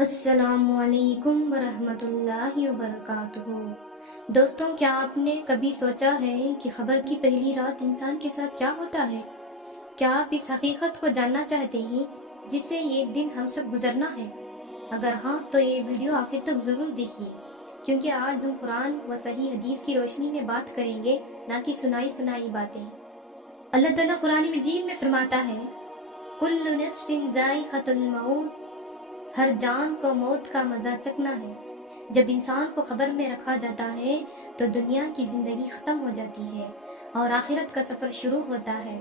السلام علیکم ورحمۃ اللہ وبرکاتہ۔ دوستوں، کیا آپ نے کبھی سوچا ہے کہ خبر کی پہلی رات انسان کے ساتھ کیا ہوتا ہے؟ کیا آپ اس حقیقت کو جاننا چاہتے ہیں جس سے ایک دن ہم سب گزرنا ہے؟ اگر ہاں تو یہ ویڈیو آخر تک ضرور دیکھیے، کیونکہ آج ہم قرآن و صحیح حدیث کی روشنی میں بات کریں گے، نہ کہ سنائی باتیں۔ اللہ تعالیٰ قرآن مجید میں فرماتا ہے، کل نفس ذائقۃ الموت، ہر جان کو موت کا مزہ چکھنا ہے۔ جب انسان کو خبر میں رکھا جاتا ہے تو دنیا کی زندگی ختم ہو جاتی ہے اور آخرت کا سفر شروع ہوتا ہے۔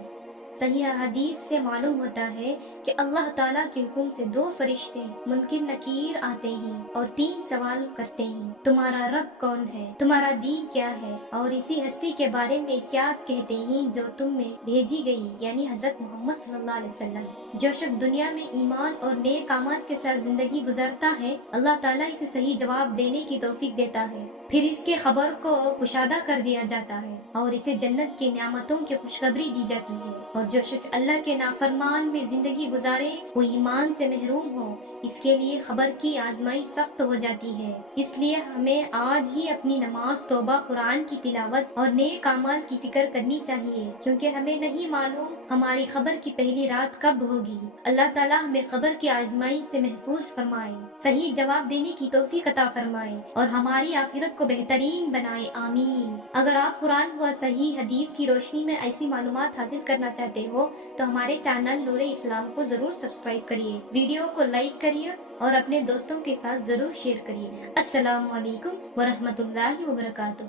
صحیح حدیث سے معلوم ہوتا ہے کہ اللہ تعالیٰ کے حکم سے 2 فرشتے منکر نکیر آتے ہیں اور 3 سوال کرتے ہیں، تمہارا رب کون ہے، تمہارا دین کیا ہے، اور اسی ہستی کے بارے میں کیا کہتے ہیں جو تم میں بھیجی گئی، یعنی حضرت محمد صلی اللہ علیہ وسلم۔ جو شخص دنیا میں ایمان اور نیک اعمال کے ساتھ زندگی گزارتا ہے، اللہ تعالیٰ اسے صحیح جواب دینے کی توفیق دیتا ہے، پھر اس کے خبر کو کشادہ کر دیا جاتا ہے اور اسے جنت کی نعمتوں کی خوشخبری دی جاتی ہے۔ اور جو شخص اللہ کے نافرمان میں زندگی گزارے، وہ ایمان سے محروم ہو، اس کے لیے خبر کی آزمائش سخت ہو جاتی ہے۔ اس لیے ہمیں آج ہی اپنی نماز، توبہ، قرآن کی تلاوت اور نیک اعمال کی فکر کرنی چاہیے، کیونکہ ہمیں نہیں معلوم ہماری خبر کی پہلی رات کب ہوگی۔ اللہ تعالیٰ ہمیں خبر کی آزمائش سے محفوظ فرمائے، صحیح جواب دینے کی توفیق عطا فرمائے اور ہماری آخرت کو بہترین بنائے، آمین۔ اگر آپ قرآن و صحیح حدیث کی روشنی میں ایسی معلومات حاصل کرنا چاہتے ہو تو ہمارے چینل نور اسلام کو ضرور سبسکرائب کریے، ویڈیو کو لائک کریے اور اپنے دوستوں کے ساتھ ضرور شیئر کریے۔ السلام علیکم ورحمۃ اللہ وبرکاتہ۔